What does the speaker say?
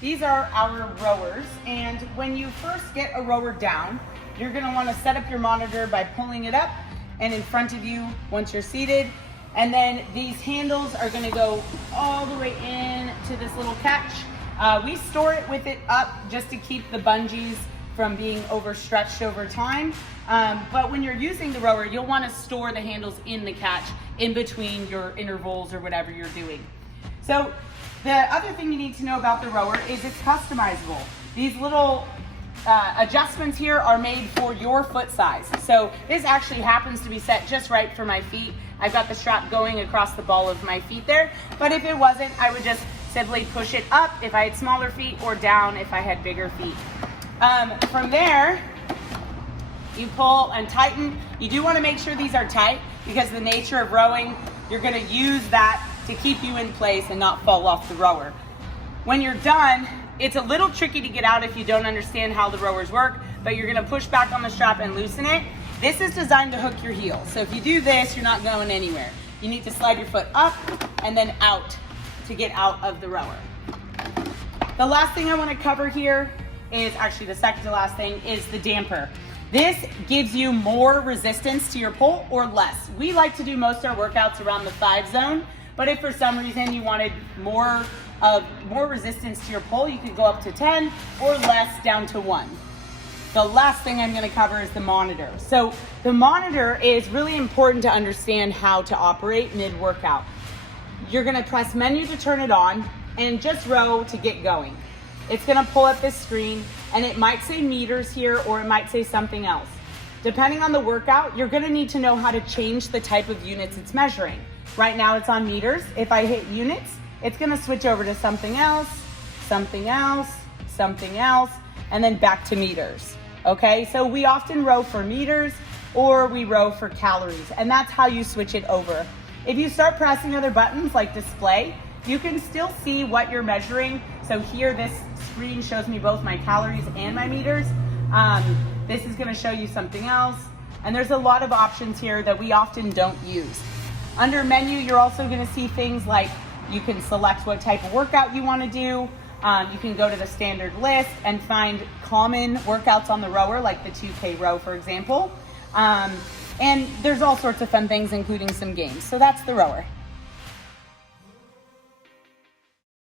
These are our rowers, and when you first get a rower down, you're gonna wanna set up your monitor by pulling it up and in front of you once you're seated. And then these handles are gonna go all the way in to this little catch. We store it with it up just to keep the bungees from being overstretched over time. But when you're using the rower, you'll wanna store the handles in the catch in between your intervals or whatever you're doing. So the other thing you need to know about the rower is it's customizable. These little adjustments here are made for your foot size. So this actually happens to be set just right for my feet. I've got the strap going across the ball of my feet there, but if it wasn't, I would just simply push it up if I had smaller feet or down if I had bigger feet. From there, you pull and tighten. You do want to make sure these are tight because the nature of rowing, you're going to use that to keep you in place and not fall off the rower. When you're done, it's a little tricky to get out if you don't understand how the rowers work, but you're going to push back on the strap and loosen it. This is designed to hook your heel. So if you do this, you're not going anywhere. You need to slide your foot up and then out to get out of the rower. The last thing I want to cover here is actually the second to last thing is the damper. This gives you more resistance to your pull or less. We like to do most of our workouts around the 5 zone, but if for some reason you wanted more resistance to your pull, you could go up to 10 or less down to 1. The last thing I'm going to cover is the monitor. So the monitor is really important to understand how to operate mid-workout. You're going to press menu to turn it on and just row to get going. It's going to pull up this screen and it might say meters here or it might say something else. Depending on the workout, you're going to need to know how to change the type of units it's measuring. Right now it's on meters. If I hit units, it's going to switch over to something else, something else, something else, and then back to meters. Okay, so we often row for meters or we row for calories, and that's how you switch it over. If you start pressing other buttons like display, you can still see what you're measuring. So here, this screen shows me both my calories and my meters. This is gonna show you something else. And there's a lot of options here that we often don't use. Under menu, you're also gonna see things like you can select what type of workout you wanna do. You can go to the standard list and find common workouts on the rower, like the 2K row, for example. And there's all sorts of fun things, including some games. So that's the rower.